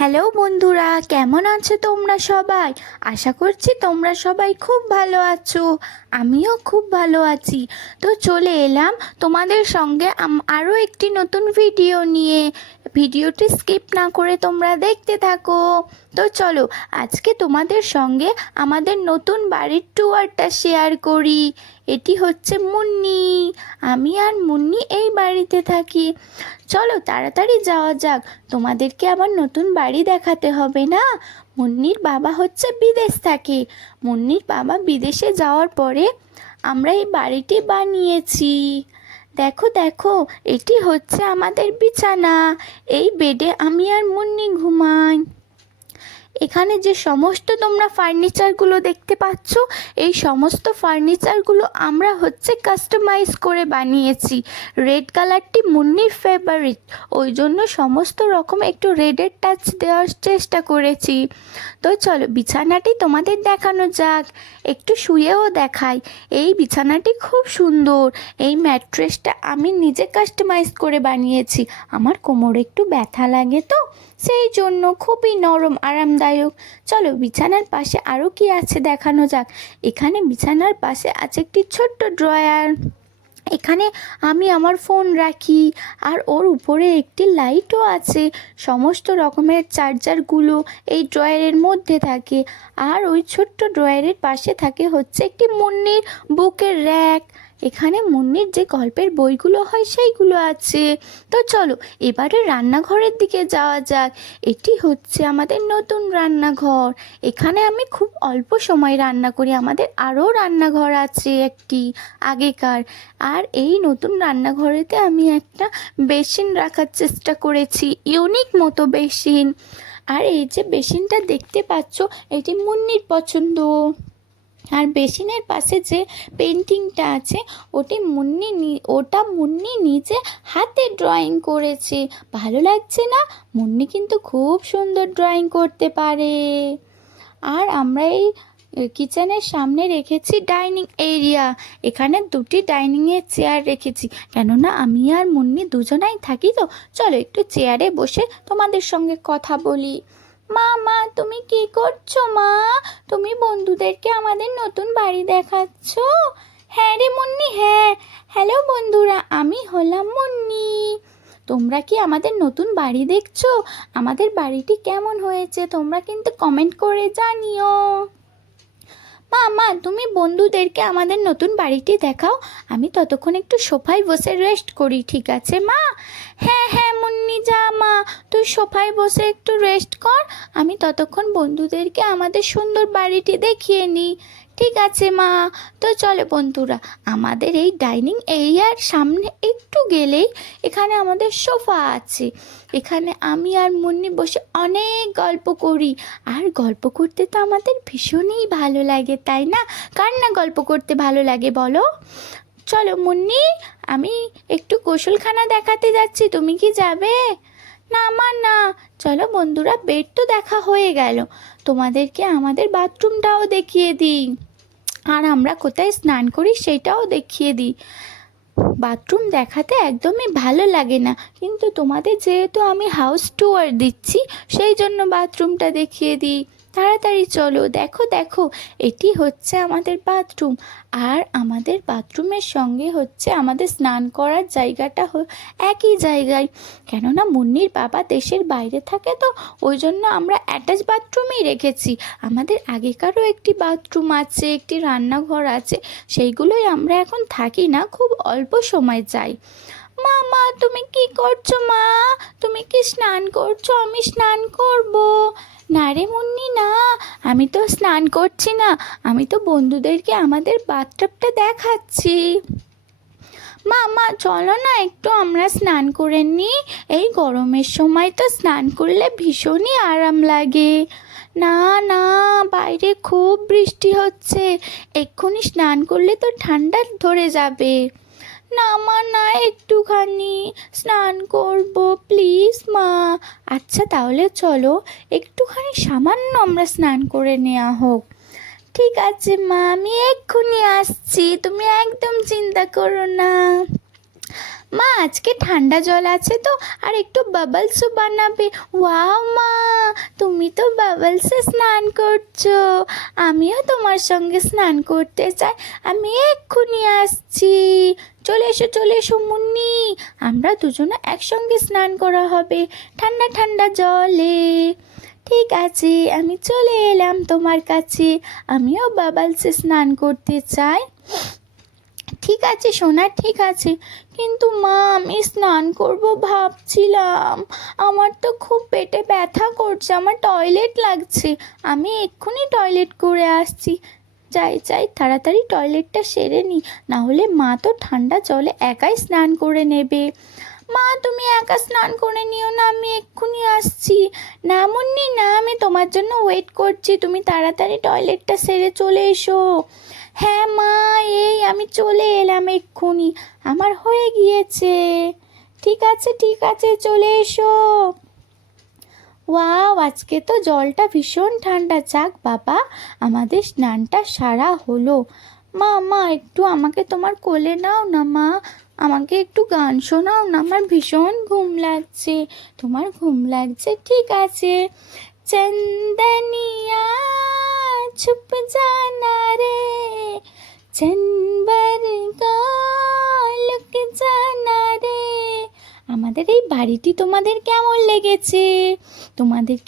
Hello বন্ধুরা, কেমন আছো তোমরা সবাই? আশা করছি তোমরা সবাই খুব ভালো আছো। আমিও খুব ভালো আছি। তো চলে এলাম তোমাদের সঙ্গে আরও একটি নতুন ভিডিও নিয়ে। ভিডিওটি স্কিপ না করে তোমরা দেখতে থাকো। তো চলো আজকে তোমাদের সঙ্গে আমাদের নতুন বাড়ির ট্যুরটা শেয়ার করি। এটি হচ্ছে মুন্নি। আমি আর মুন্নি এই বাড়িতে থাকি। চলো তাড়াতাড়ি যাওয়া যাক, তোমাদেরকে আবার নতুন বাড়ি দেখাতে হবে না। মুন্নির বাবা হচ্ছে বিদেশ থাকে। মুন্নির বাবা বিদেশে যাওয়ার পরে আমরা এই বাড়িটি বানিয়েছি। দেখো দেখো, এটি হচ্ছে আমাদের বিছানা। এই বেডে আমি আর মুন্নি ঘুমাই। এখানে যে সমস্ত তোমরা ফার্নিচারগুলো দেখতে পাচ্ছ, এই সমস্ত ফার্নিচারগুলো আমরা হচ্ছে কাস্টমাইজ করে বানিয়েছি। রেড কালারটি মুন্নির ফেভারিট, ওই জন্য সমস্ত রকম একটু রেডের টাচ দেওয়ার চেষ্টা করেছি। তো চলো বিছানাটি তোমাদের দেখানো যাক, একটু শুয়েও দেখাই। এই বিছানাটি খুব সুন্দর। এই ম্যাট্রেসটা আমি নিজে কাস্টমাইজ করে বানিয়েছি। আমার কোমরে একটু ব্যথা লাগে, তো সেই জন্য খুবই নরম আরামদায়ক। চলো বিছানার পাশে আরও কি আছে দেখানো যাক। এখানে বিছানার পাশে আছে একটি ছোট্ট ড্রয়ার। এখানে আমি আমার ফোন রাখি, আর ওর উপরে একটি লাইটও আছে। সমস্ত রকমের চার্জারগুলো এই ড্রয়ারের মধ্যে থাকে। আর ওই ছোট্ট ড্রয়ারের পাশে থাকে হচ্ছে একটি মুন্নির বুকের র্যাক। এখানে মুন্নির যে গল্পের বইগুলো হয় সেইগুলো আছে। তো চলো এবারে রান্নাঘরের দিকে যাওয়া যাক। এটি হচ্ছে আমাদের নতুন রান্নাঘর। এখানে আমি খুব অল্প সময় রান্না করি। আমাদের আরও রান্নাঘর আছে একটি আগেকার। আর এই নতুন রান্নাঘরেতে আমি একটা বেসিন রাখার চেষ্টা করেছি, ইউনিক মতো বেসিন। আর এই যে বেসিনটা দেখতে পাচ্ছ, এটি মুন্নির পছন্দ। আর বেসিনের পাশে যে পেন্টিংটা আছে, ওটা মুন্নি নিজে হাতে ড্রয়িং করেছে। ভালো লাগছে না? মুন্নি কিন্তু খুব সুন্দর ড্রয়িং করতে পারে। আর আমরা এই কিচেনের সামনে রেখেছি ডাইনিং এরিয়া। এখানে দুটি ডাইনিংয়ের চেয়ার রেখেছি, কেননা আমি আর মুন্নি দুজনাই থাকি। তো চলো একটু চেয়ারে বসে তোমাদের সঙ্গে কথা বলি। মা মা তুমি কি করছো মা? তুমি বন্ধুদেরকে আমাদের নতুন বাড়ি দেখাচ্ছ? হ্যাঁ রে মুন্নি, হ্যাঁ। হ্যালো বন্ধুরা, আমি হলাম মুন্নি। তোমরা কি আমাদের নতুন বাড়ি দেখছো? আমাদের বাড়িটি কেমন হয়েছে তোমরা কিন্তু কমেন্ট করে জানিও। মা মা তুমি বন্ধুদেরকে আমাদের নতুন বাড়িটি দেখাও। আমি ততক্ষণ একটু সোফায় বসে রেস্ট করি, ঠিক আছে মা? হ্যাঁ হ্যাঁ মুন্নি, যা মা, তুই সোফায় বসে একটু রেস্ট কর। আমি ততক্ষণ বন্ধুদেরকে আমাদের সুন্দর বাড়িটি দেখিয়ে নিই। ঠিক আছে মা। তো চলো বন্ধুরা, আমাদের এই ডাইনিং এরিয়ার সামনে একটু গেলেই এখানে আমাদের সোফা আছে। এখানে আমি আর মুন্নি বসে অনেক গল্প করি। আর গল্প করতে তো আমাদের ভীষণই ভালো লাগে, তাই না? কার না গল্প করতে ভালো লাগে বলো? চলো মুন্নি, আমি একটু গোসলখানা দেখাতে যাচ্ছি, তুমি কি যাবে? না আমার না। চলো বন্ধুরা, বেড তো দেখা হয়ে গেল, তোমাদেরকে আমাদের বাথরুমটাও দেখিয়ে দিই। আর আমরা কোথায় স্নান করি সেটাও দেখিয়ে দিই। বাথরুম দেখাতে একদমই ভালো লাগে না, কিন্তু তোমাদের যেহেতু আমি হাউস ট্যুর দিচ্ছি, সেই জন্য বাথরুমটা দেখিয়ে দিই। তাড়াতাড়ি চলো, দেখো দেখো, এটি হচ্ছে আমাদের বাথরুম। আর আমাদের বাথরুমের সঙ্গে হচ্ছে আমাদের স্নান করার জায়গাটা একই জায়গায়। কেননা মুন্নির বাবা দেশের বাইরে থাকে, তো ওই জন্য আমরা অ্যাটাচ বাথরুমই রেখেছি। আমাদের আগেকারও একটি বাথরুম আছে, একটি রান্নাঘর আছে, সেইগুলোই আমরা এখন থাকি না, খুব অল্প সময় যাই। মা মা তুমি কি করছো মা? তুমি কি স্নান করছো? আমি স্নান করব। না রে মুন্নি না, আমি তো স্নান করছি না, আমি তো বন্ধুদেরকে আমাদের বাথটাবটা দেখাচ্ছি। মা মা চলো না একটু আমরা স্নান করে নিই। এই গরমের সময় তো স্নান করলে ভীষণই আরাম লাগে। না না, বাইরে খুব বৃষ্টি হচ্ছে, এক্ষুনি স্নান করলে তো ঠান্ডা ধরে যাবে। না মা না, একটুখানি স্নান করব প্লিজ মা। আচ্ছা তাহলে চলো একটুখানি সামান্য আমরা স্নান করে নেওয়া হোক। ঠিক আছে মা, আমি এক্ষুনি আসছি, তুমি একদম চিন্তা করো না। মা আজকে ঠান্ডা জল আছে তো, আর একটু বাবলসও বানাবে। ওয়াও মা, তুমি তো বাবলসে স্নান করছো, আমিও তোমার সঙ্গে স্নান করতে চাই, আমি এক্ষুনি আসছি। চলে এসো মুন্নি, আমরা দুজনে একসঙ্গে স্নান করা হবে ঠান্ডা ঠান্ডা জলে। ঠিক আছে, আমি চলে এলাম তোমার কাছে, আমিও বাবলসে স্নান করতে চাই। ঠিক আছে সোনা, ঠিক আছে, কিন্তু মা আমি স্নান করব ভাবছিলাম, আমার তো খুব পেটে ব্যথা করছে, আমার টয়লেট লাগছে, আমি এক্ষুনি টয়লেট করে আসছি। যাই তাড়াতাড়ি টয়লেটটা সেরে নিই, না হলে মা তো ঠান্ডা জলে একাই স্নান করে নেবে। মা তুমি একা স্নান করে নিও না, আমি এক্ষুনি আসছি। না মুন্নি না, আমি তোমার জন্য ওয়েট করছি, তুমি তাড়াতাড়ি টয়লেটটা সেরে চলে এসো। হ্যাঁ মা, এই আমি চলে এলাম এক্ষুনি, আমার হয়ে গিয়েছে। ঠিক আছে চলে এসো। ওয়াও, আজকে তো জলটা ভীষণ ঠান্ডা, যাক বাবা আমাদের স্নানটা সারা হলো। মা একটু আমাকে তোমার কোলে নাও না মা, আমাকে একটু গান শোনাও না, আমার ভীষণ ঘুম লাগছে। তোমার ঘুম লাগছে, ঠিক আছে। চন্দনিয়া ছুপ জানা রে, চনবার লুক জানা রে। আমাদের এই বাড়িটি তোমাদের কেমন লেগেছে? তোমাদের